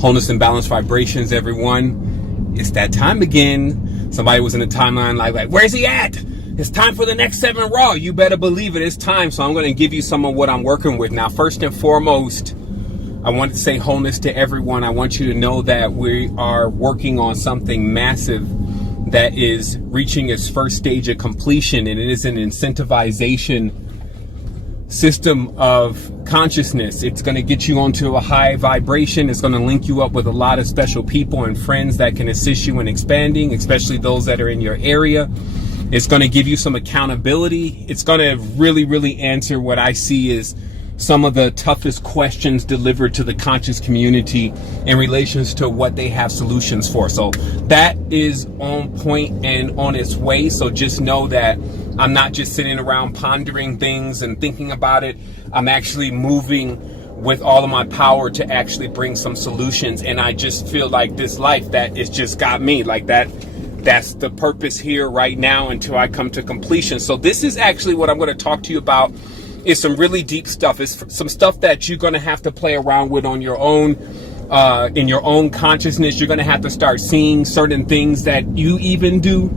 Wholeness and Balanced Vibrations, everyone. It's that time again. Somebody was in the timeline like, where's he at? It's time for the next 7 Raw. You better believe it. It's time. So I'm going to give you some of what I'm working with. Now, first and foremost, I want to say wholeness to everyone. I want you to know that we are working on something massive that is reaching its first stage of completion, and it is an incentivization system of consciousness. It's going to get you onto a high vibration. It's going to link you up with a lot of special people and friends that can assist you in expanding, especially those that are in your area. It's going to give you some accountability. It's going to really answer what I see is some of the toughest questions delivered to the conscious community in relations to what they have solutions for. So that is on point and on its way. So just know that I'm not just sitting around pondering things and thinking about it. I'm actually moving with all of my power to actually bring some solutions. And I just feel like this life, that it's just got me like that. That's the purpose here right now until I come to completion. So this is actually what I'm going to talk to you about. It's some really deep stuff. It's some stuff that you're going to have to play around with on your own, in your own consciousness. You're going to have to start seeing certain things that you even do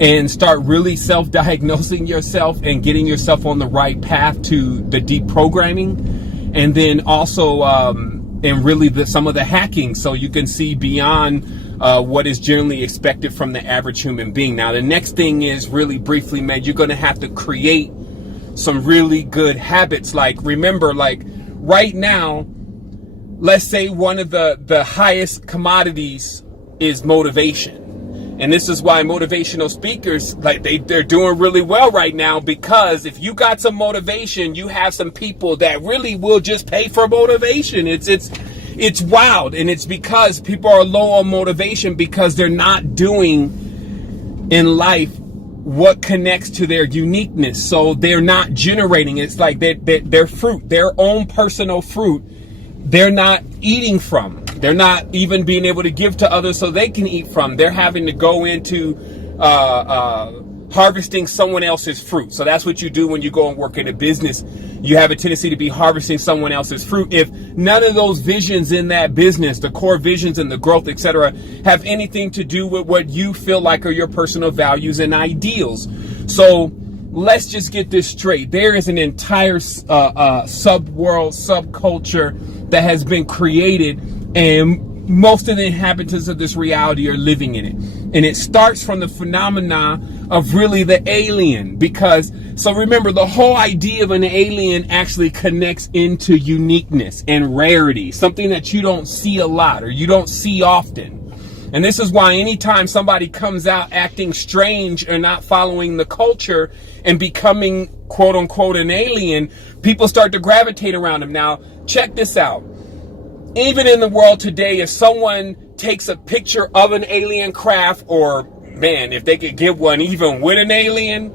and start really self-diagnosing yourself and getting yourself on the right path to the deprogramming. And then also, and really some of the hacking, so you can see beyond what is generally expected from the average human being. Now, the next thing is really briefly, man, you're going to have to create some really good habits. Like, remember, like right now, let's say one of the highest commodities is motivation. And this is why motivational speakers, like they're doing really well right now, because if you got some motivation, you have some people that really will just pay for motivation. It's wild. And it's because people are low on motivation because they're not doing in life what connects to their uniqueness. So they're not generating. It's like their fruit, their own personal fruit, they're not eating from. They're not even being able to give to others so they can eat from. They're having to go into harvesting someone else's fruit. So that's what you do when you go and work in a business. You have a tendency to be harvesting someone else's fruit. If none of those visions in that business, the core visions and the growth, etc., have anything to do with what you feel like are your personal values and ideals. So let's just get this straight. There is an entire sub-world, subculture that has been created, and most of the inhabitants of this reality are living in it. And it starts from the phenomena of really the alien, because, so remember, the whole idea of an alien actually connects into uniqueness and rarity, something that you don't see a lot or you don't see often. And this is why anytime somebody comes out acting strange or not following the culture and becoming quote unquote an alien, people start to gravitate around them. Now, check this out. Even in the world today, if someone takes a picture of an alien craft, or man, if they could get one even with an alien,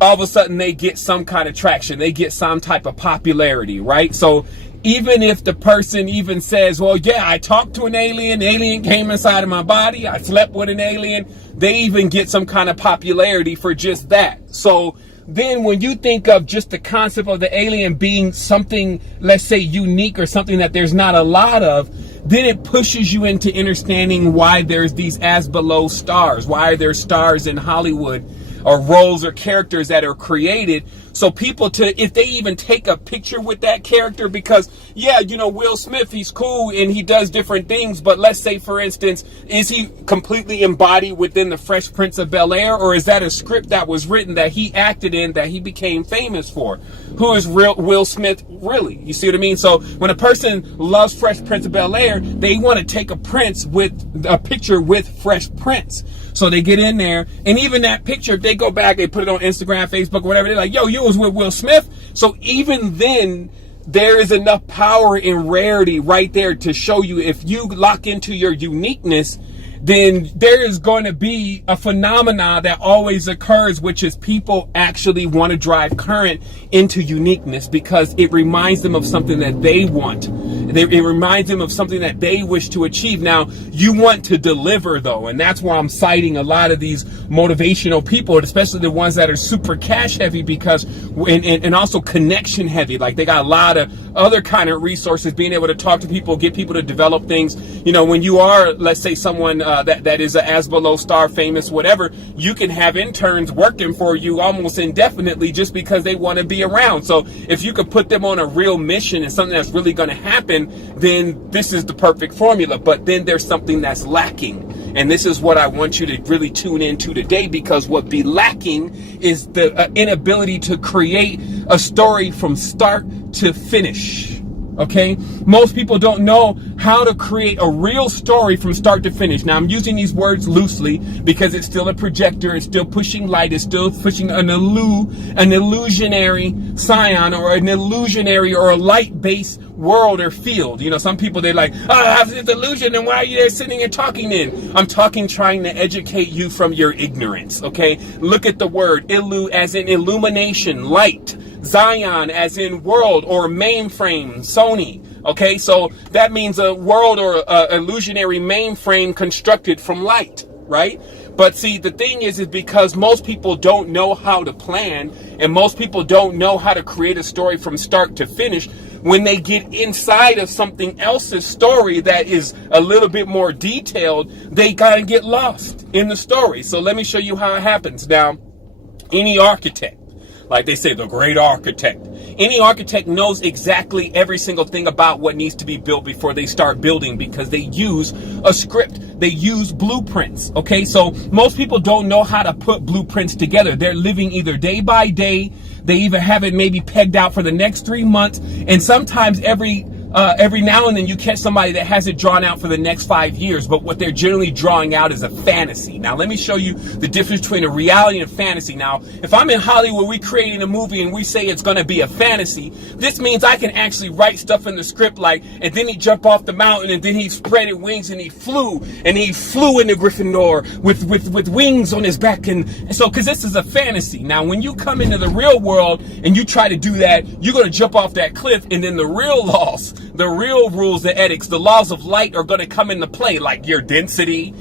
all of a sudden they get some kind of traction. They get some type of popularity, right? So even if the person even says, well, yeah, I talked to an alien, the alien came inside of my body, I slept with an alien, they even get some kind of popularity for just that. So then when you think of just the concept of the alien being something, let's say, unique or something that there's not a lot of, then it pushes you into understanding why there's these as below stars, why there's stars in Hollywood, or roles or characters that are created. So people, if they even take a picture with that character, because yeah, you know, Will Smith, he's cool and he does different things, but let's say, for instance, is he completely embodied within the Fresh Prince of Bel-Air, or is that a script that was written that he acted in that he became famous for? Who is Will Smith really? You see what I mean? So when a person loves Fresh Prince of Bel-Air, they want to take a picture with Fresh Prince. So they get in there, and even that picture, if they go back, they put it on Instagram, Facebook, whatever, they're like, yo, you was with Will Smith. So even then, there is enough power and rarity right there to show you, if you lock into your uniqueness then there is going to be a phenomena that always occurs, which is people actually want to drive current into uniqueness because it reminds them of something that they want. It reminds them of something that they wish to achieve. Now, you want to deliver, though, and that's why I'm citing a lot of these motivational people, especially the ones that are super cash heavy, because and also connection heavy. Like, they got a lot of other kind of resources, being able to talk to people, get people to develop things. You know, when you are, let's say, someone that is a as below star, famous, whatever, you can have interns working for you almost indefinitely just because they want to be around. So if you could put them on a real mission and something that's really going to happen, then this is the perfect formula. But then there's something that's lacking. And this is what I want you to really tune into today, because what be lacking is the inability to create a story from start to finish. Okay, most people don't know how to create a real story from start to finish. Now, I'm using these words loosely because it's still a projector, it's still pushing light, it's still pushing an illusionary scion, or an illusionary or a light-based world or field. You know, some people, they're like, oh, I have this illusion, and why are you there sitting and talking then? I'm talking, trying to educate you from your ignorance. Okay, look at the word illu as in illumination, light. Zion as in world or mainframe, Sony. Okay, so that means a world or illusionary mainframe constructed from light, right? But see, the thing is because most people don't know how to plan, and most people don't know how to create a story from start to finish. When they get inside of something else's story that is a little bit more detailed, they kind of get lost in the story. So let me show you how it happens. Now, any architect, like they say, the great architect. Any architect knows exactly every single thing about what needs to be built before they start building, because they use a script. They use blueprints. Okay, so most people don't know how to put blueprints together. They're living either day by day. They even have it maybe pegged out for the next 3 months. And sometimes every now and then you catch somebody that has it drawn out for the next 5 years, but what they're generally drawing out is a fantasy. Now, let me show you the difference between a reality and a fantasy. Now, if I'm in Hollywood, we're creating a movie and we say it's going to be a fantasy, this means I can actually write stuff in the script like, and then he jumped off the mountain, and then he spread his wings and he flew into Gryffindor with wings on his back. And so, because this is a fantasy. Now, when you come into the real world and you try to do that, you're going to jump off that cliff, and then the real laws, the real rules, the ethics, the laws of light are going to come into play, like your density.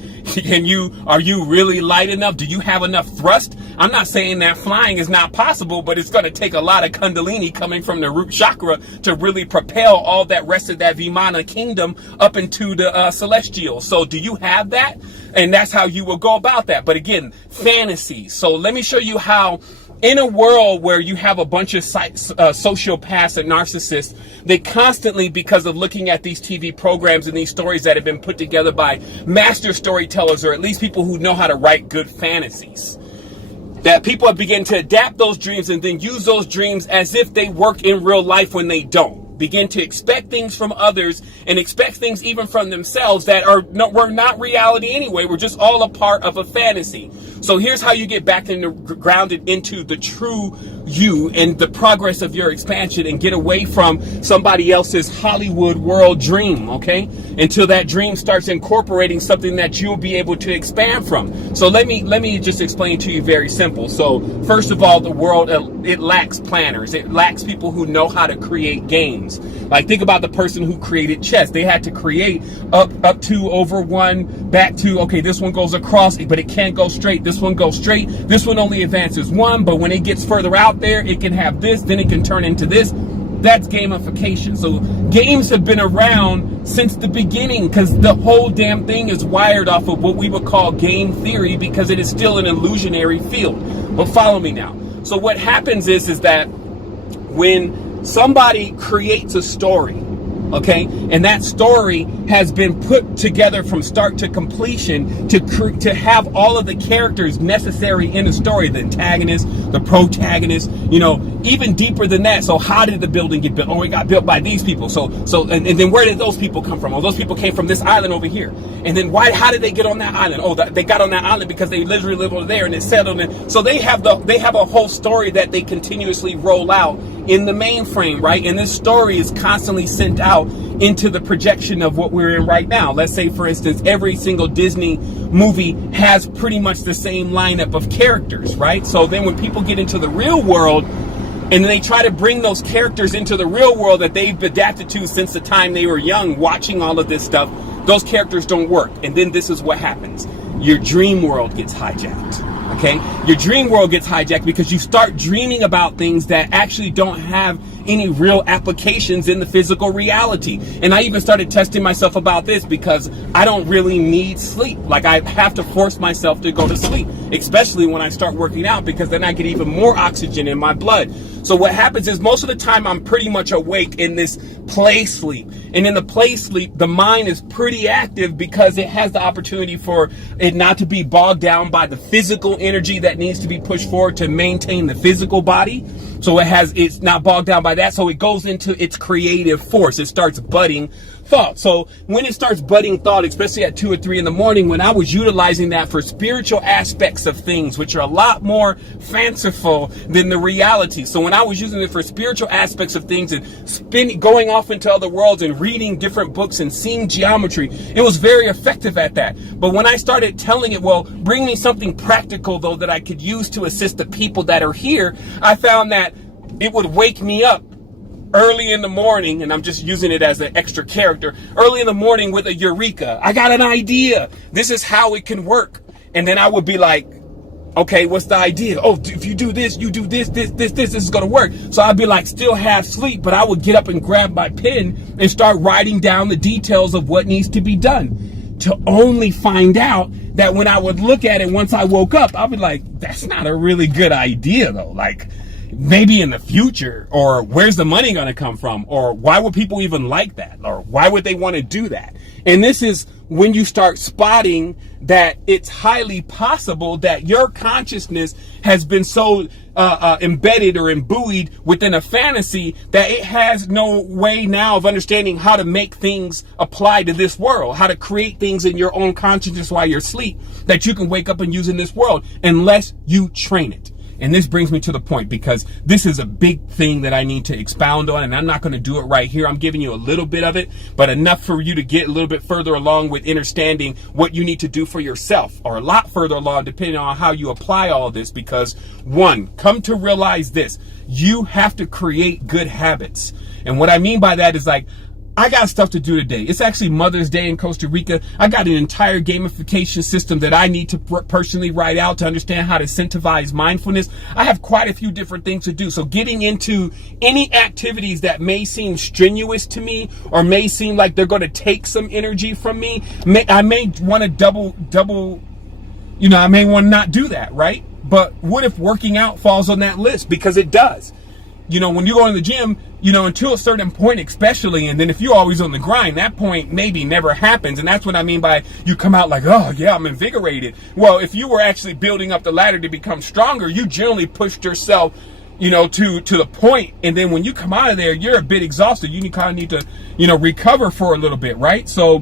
Are you really light enough? Do you have enough thrust? I'm not saying that flying is not possible, but it's going to take a lot of kundalini coming from the root chakra to really propel all that rest of that Vimana kingdom up into the celestial. So do you have that? And that's how you will go about that. But again, fantasy. So let me show you how, in a world where you have a bunch of sociopaths and narcissists, they constantly, because of looking at these TV programs and these stories that have been put together by master storytellers, or at least people who know how to write good fantasies, that people begin to adapt those dreams and then use those dreams as if they work in real life when they don't. Begin to expect things from others and expect things even from themselves that were not reality anyway. We're just all a part of a fantasy. So here's how you get back grounded into the true you and the progress of your expansion, and get away from somebody else's Hollywood world dream, okay? Until that dream starts incorporating something that you'll be able to expand from. So let me just explain to you very simple. So first of all, the world, it lacks planners. It lacks people who know how to create games. Like, think about the person who created chess. They had to create up to, over one, back to, okay, this one goes across, but it can't go straight. This one goes straight. This one only advances one, but when it gets further out there, it can have this, then it can turn into this. That's gamification. So games have been around since the beginning, because the whole damn thing is wired off of what we would call game theory, because it is still an illusionary field. But follow me now. So what happens is that when somebody creates a story, okay, and that story has been put together from start to completion to have all of the characters necessary in the story, the antagonist, the protagonist, you know, even deeper than that. So how did the building get built? Oh, it got built by these people. And then where did those people come from? Oh, those people came from this island over here. And then how did they get on that island? Oh, they got on that island because they literally live over there and they settled in. So they have a whole story that they continuously roll out in the mainframe, right? And this story is constantly sent out into the projection of what we're in right now. Let's say, for instance, every single Disney movie has pretty much the same lineup of characters, right? So then when people get into the real world and they try to bring those characters into the real world that they've adapted to since the time they were young, watching all of this stuff, those characters don't work. And then this is what happens. Your dream world gets hijacked. Okay? Your dream world gets hijacked because you start dreaming about things that actually don't have any real applications in the physical reality. And I even started testing myself about this because I don't really need sleep. Like, I have to force myself to go to sleep, especially when I start working out, because then I get even more oxygen in my blood. So what happens is most of the time I'm pretty much awake in this play sleep. And in the play sleep, the mind is pretty active because it has the opportunity for it not to be bogged down by the physical energy that needs to be pushed forward to maintain the physical body. So it's not bogged down by that. So it goes into its creative force. It starts budding thought. So when it starts budding thought, especially at 2 or 3 in the morning, when I was utilizing that for spiritual aspects of things, which are a lot more fanciful than the reality. So when I was using it for spiritual aspects of things and going off into other worlds and reading different books and seeing geometry, it was very effective at that. But when I started telling it, well, bring me something practical though that I could use to assist the people that are here, I found that it would wake me up early in the morning, and I'm just using it as an extra character, early in the morning with a eureka. I got an idea. This is how it can work. And then I would be like, okay, what's the idea? Oh, if you do this, you do this is going to work. So I'd be like, still half asleep, but I would get up and grab my pen and start writing down the details of what needs to be done, to only find out that when I would look at it once I woke up, I'd be like, that's not a really good idea though. Like, maybe in the future, or where's the money going to come from, or why would people even like that, or why would they want to do that? And this is when you start spotting that it's highly possible that your consciousness has been so embedded or imbued within a fantasy that it has no way now of understanding how to make things apply to this world, how to create things in your own consciousness while you're asleep that you can wake up and use in this world, unless you train it. And this brings me to the point, because this is a big thing that I need to expound on, and I'm not going to do it right here. I'm giving you a little bit of it, but enough for you to get a little bit further along with understanding what you need to do for yourself, or a lot further along depending on how you apply all this. Because one, come to realize this, you have to create good habits. And what I mean by that is, like, I got stuff to do today. It's actually Mother's Day in Costa Rica. I got an entire gamification system that I need to personally write out to understand how to incentivize mindfulness. I have quite a few different things to do. So getting into any activities that may seem strenuous to me, or may seem like they're going to take some energy from me, I may want to double, I may want to not do that, right? But what if working out falls on that list? Because it does. When you go to the gym, until a certain point especially, and then if you're always on the grind, that point maybe never happens. And that's what I mean by you come out like, oh yeah, I'm invigorated. Well, if you were actually building up the ladder to become stronger, you generally pushed yourself, to the point. And then when you come out of there, you're a bit exhausted. You kind of need to, recover for a little bit, right? So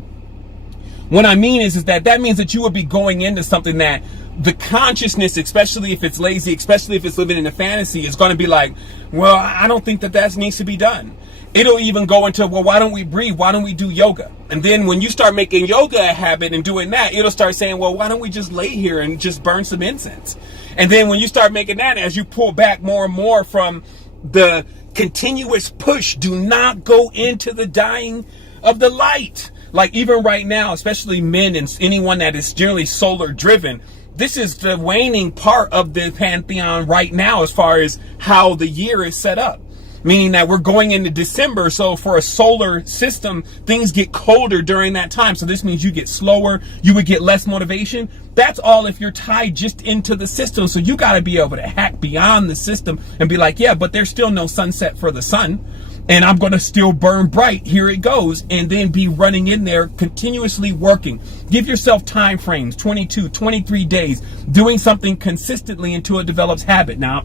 what I mean is that means that you would be going into something that the consciousness, especially if it's lazy, especially if it's living in a fantasy, is going to be like, well, I don't think that needs to be done. It'll even go into, well, why don't we breathe? Why don't we do yoga? And then when you start making yoga a habit and doing that, it'll start saying, well, why don't we just lay here and just burn some incense? And then when you start making that, as you pull back more and more from the continuous push, do not go into the dying of the light. Like, even right now, especially men and anyone that is generally solar driven, this is the waning part of the pantheon right now as far as how the year is set up. Meaning that we're going into December, so for a solar system, things get colder during that time. So this means you get slower, you would get less motivation. That's all if you're tied just into the system. So you got to be able to hack beyond the system and be like, yeah, but there's still no sunset for the sun. And I'm going to still burn bright. Here it goes. And then be running in there, continuously working. Give yourself time frames, 22, 23 days, doing something consistently until it develops habits. Now,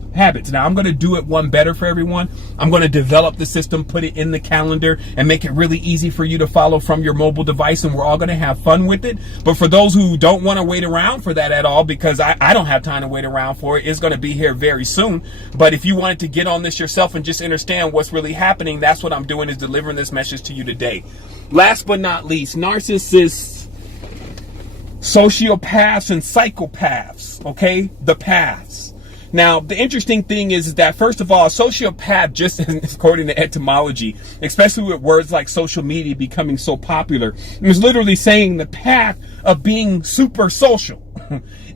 I'm going to do it one better for everyone. I'm going to develop the system, put it in the calendar, and make it really easy for you to follow from your mobile device. And we're all going to have fun with it. But for those who don't want to wait around for that at all, because I don't have time to wait around for it, it's going to be here very soon. But if you wanted to get on this yourself and just understand what's really happening, listening, that's what I'm doing, is delivering this message to you today. Last but not least, narcissists, sociopaths, and psychopaths, okay? The paths. Now, the interesting thing is that, first of all, a sociopath, just according to etymology, especially with words like social media becoming so popular, is literally saying the path of being super social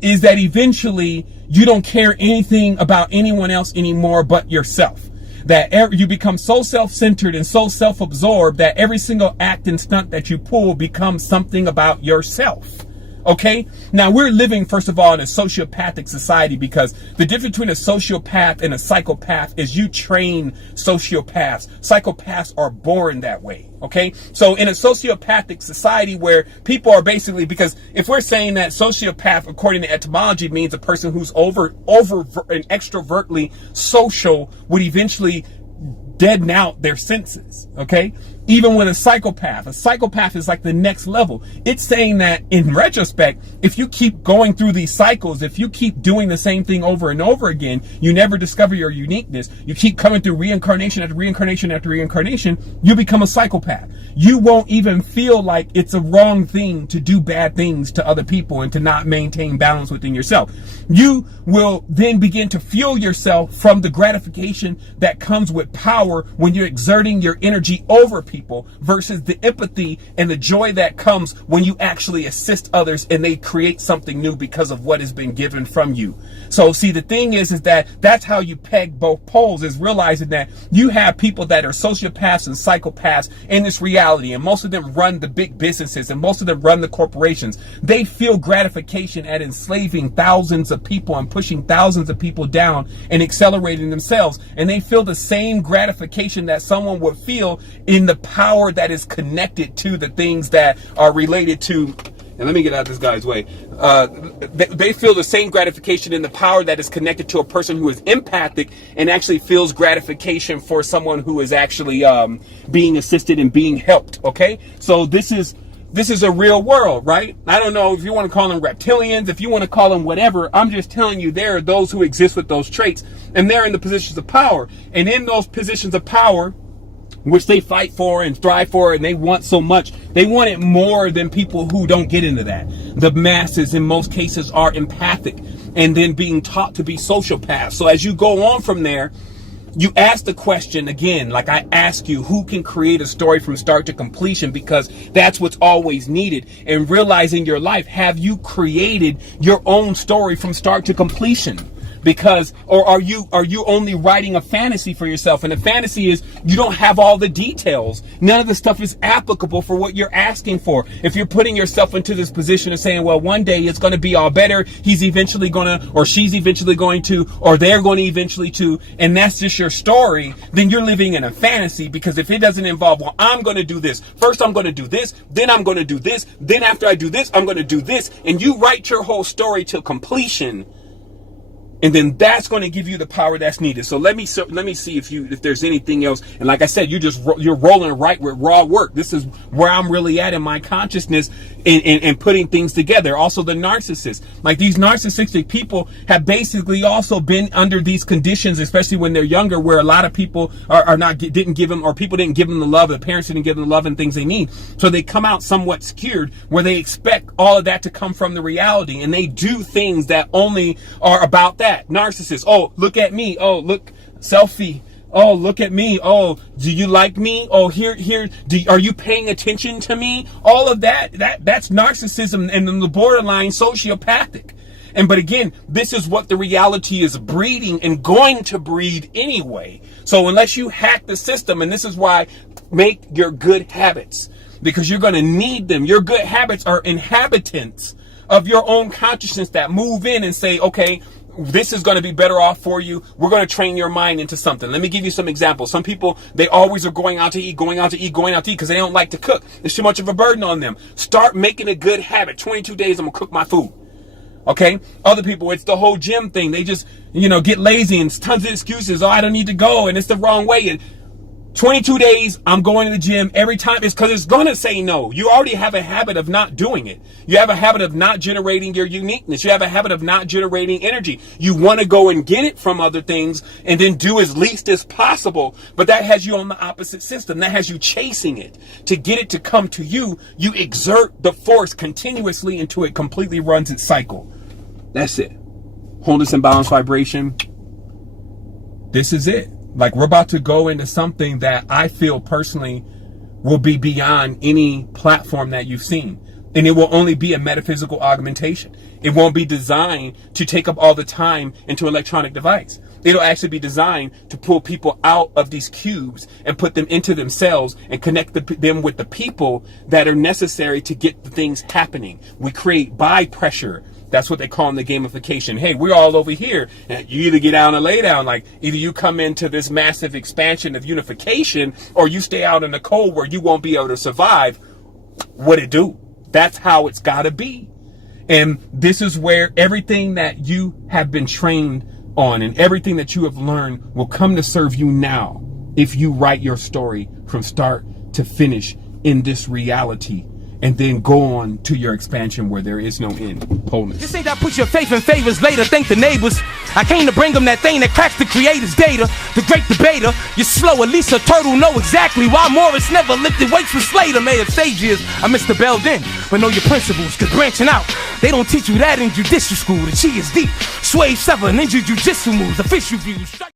is that eventually you don't care anything about anyone else anymore but yourself. That you become so self-centered and so self-absorbed that every single act and stunt that you pull becomes something about yourself. Okay? Now, we're living, first of all, in a sociopathic society, because the difference between a sociopath and a psychopath is you train sociopaths. Psychopaths are born that way. Okay? So in a sociopathic society where people are basically, because if we're saying that sociopath, according to etymology, means a person who's over and extrovertly social, would eventually deaden out their senses. Okay? Even with a psychopath is like the next level. It's saying that in retrospect, if you keep going through these cycles, if you keep doing the same thing over and over again, you never discover your uniqueness. You keep coming through reincarnation after reincarnation after reincarnation, you become a psychopath. You won't even feel like it's a wrong thing to do bad things to other people and to not maintain balance within yourself. You will then begin to fuel yourself from the gratification that comes with power when you're exerting your energy over people, versus the empathy and the joy that comes when you actually assist others and they create something new because of what has been given from you. So see, the thing is that that's how you peg both poles, is realizing that you have people that are sociopaths and psychopaths in this reality, and most of them run the big businesses and most of them run the corporations. They feel gratification at enslaving thousands of people and pushing thousands of people down and accelerating themselves, and they feel the same gratification that someone would feel in the power that is connected to the things that are related to, and let me get out of this guy's way. They feel the same gratification in the power that is connected to a person who is empathic and actually feels gratification for someone who is actually being assisted and being helped. Okay, so this is a real world, right? I don't know if you want to call them reptilians, if you want to call them whatever. I'm just telling you, there are those who exist with those traits, and they're in the positions of power. And in those positions of power, which they fight for and strive for, and they want so much, they want it more than people who don't get into that. The masses, in most cases, are empathic and then being taught to be sociopaths. So as you go on from there, you ask the question again, like I ask you, who can create a story from start to completion? Because that's what's always needed. And realizing your life, have you created your own story from start to completion? Because, or are you only writing a fantasy for yourself? And the fantasy is you don't have all the details. None of the stuff is applicable for what you're asking for. If you're putting yourself into this position of saying, well, one day it's going to be all better, he's eventually going to, or she's eventually going to, or they're going to eventually to, and that's just your story, then you're living in a fantasy. Because if it doesn't involve, well, I'm going to do this, first I'm going to do this, then I'm going to do this, then after I do this, I'm going to do this, and you write your whole story to completion, and then that's going to give you the power that's needed. So let me see if there's anything else. And like I said, you're rolling right with raw work. This is where I'm really at in my consciousness and putting things together. Also, the narcissists, like these narcissistic people, have basically also been under these conditions, especially when they're younger, where a lot of people didn't give them, or people didn't give them the love, the parents didn't give them the love and things they need. So they come out somewhat skewered, where they expect all of that to come from the reality, and they do things that only are about that. Narcissists, oh, look at me, oh, look, selfie, oh, look at me, oh, do you like me, oh, here, are you paying attention to me? All of that's narcissism and the borderline sociopathic. But again, this is what the reality is breeding and going to breed anyway. So unless you hack the system, and this is why, make your good habits, because you're going to need them. Your good habits are inhabitants of your own consciousness that move in and say, okay, this is going to be better off for you. We're going to train your mind into something. Let me give you some examples. Some people, they always are going out to eat because they don't like to cook. It's too much of a burden on them. Start making a good habit. 22 days, I'm going to cook my food. Okay? Other people, it's the whole gym thing. They just, get lazy and tons of excuses. Oh, I don't need to go, and it's the wrong way. And 22 days, I'm going to the gym every time. It's because it's going to say no. You already have a habit of not doing it. You have a habit of not generating your uniqueness. You have a habit of not generating energy. You want to go and get it from other things and then do as least as possible. But that has you on the opposite system. That has you chasing it. To get it to come to you, you exert the force continuously until it completely runs its cycle. That's it. Wholeness and balance vibration. This is it. Like, we're about to go into something that I feel personally will be beyond any platform that you've seen. And it will only be a metaphysical augmentation. It won't be designed to take up all the time into an electronic device. It'll actually be designed to pull people out of these cubes and put them into themselves and connect them with the people that are necessary to get the things happening. We create by pressure. That's what they call in the gamification. Hey, we're all over here. And you either get down or lay down. Like, either you come into this massive expansion of unification, or you stay out in the cold where you won't be able to survive. What it do? That's how it's got to be. And this is where everything that you have been trained on and everything that you have learned will come to serve you now if you write your story from start to finish in this reality, and then go on to your expansion where there is no end. Wholeness. This ain't that put your faith in favors later, thank the neighbors. I came to bring them that thing that cracks the creator's data. The great debater, you're slow, at least a turtle know exactly why Morris never lifted weights with Slater. May have sage years, I missed the bell then, but know your principles, cause branching out, they don't teach you that in judicial school. The chi is deep, sway seven, ninja jujitsu moves, official views.